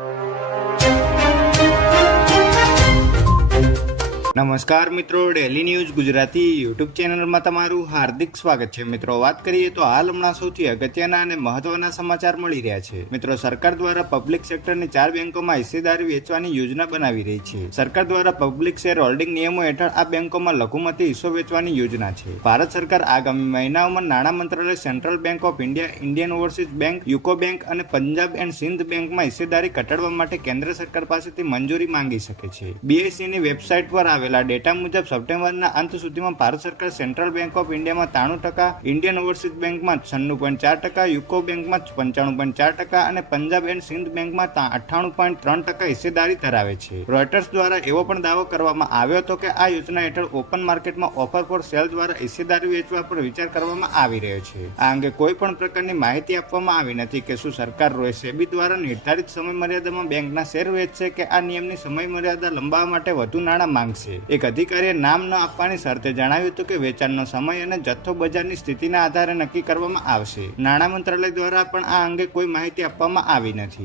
you. નમસ્કાર મિત્રો daily news Gujarati YouTube ચેનલમાં તમારું હાર્દિક સ્વાગત છે. મિત્રો, વાત કરીએ તો હાલ હમણાં સૌથી અગત્યના અને મહત્વના સમાચાર મળી રહ્યા છે. મિત્રો, સરકાર દ્વારા પબ્લિક સેક્ટરની ચાર બેંકોમાં હિસ્સેદારી વેચવાની યોજના બનાવી રહી છે. સરકાર દ્વારા પબ્લિક શેર હોલ્ડિંગ નિયમો હેઠળ આ બેંકોમાં લઘુમતી હિસ્સો વેચવાની યોજના છે. ભારત સરકાર આગામી મહિનાઓમાં નાણાં મંત્રાલય central bank of India Indian overseas bank UCO bank અને પંજાબ એન્ડ સિંધ બેંકમાં હિસ્સેદારી ઘટાડવા માટે કેન્દ્ર સરકાર પાસેથી મંજૂરી માંગી શકે છે. બીએસસીની વેબસાઇટ પર આવેલા ડેટા મુજબ સપ્ટેમ્બરના અંત સુધીમાં ભારત સરકાર સેન્ટ્રલ બેંક ઓફ ઇન્ડિયામાં ત્રાણું ટકા, ઇન્ડિયન ઓવરસીઝ બેંકમાં છન્નું પોઈન્ટ ચાર ટકા, યુકો બેંકમાં પંચાણું પોઈન્ટ ચાર ટકા અને પંજાબ એન્ડ સિંધ બેંકમાં અઠ્ઠાણું પોઈન્ટ ત્રણ ટકા હિસ્સેદારી ધરાવે છે. રોયટર્સ દ્વારા એવો પણ દાવો કરવામાં આવ્યો હતો કે આ યોજના હેઠળ ઓપન માર્કેટમાં ઓફર ફોર સેલ દ્વારા હિસ્સેદારી વેચવા પર વિચાર કરવામાં આવી રહ્યો છે. આ અંગે કોઈ પણ પ્રકારની માહિતી આપવામાં આવી નથી કે શું સરકાર રોય સેબી દ્વારા નિર્ધારિત સમય મર્યાદામાં બેંકના શેર વેચશે કે આ નિયમની સમય મર્યાદા લંબાવવા માટે વધુ નાણાં માંગશે. એક અધિકારીએ નામ ન આપવાની શરતે જણાવ્યું હતું કે વેચાણનો સમય અને જથ્થો બજારની સ્થિતિના આધારે નક્કી કરવામાં આવશે. નાણાં મંત્રાલય દ્વારા પણ આ અંગે કોઈ માહિતી આપવામાં આવી નથી.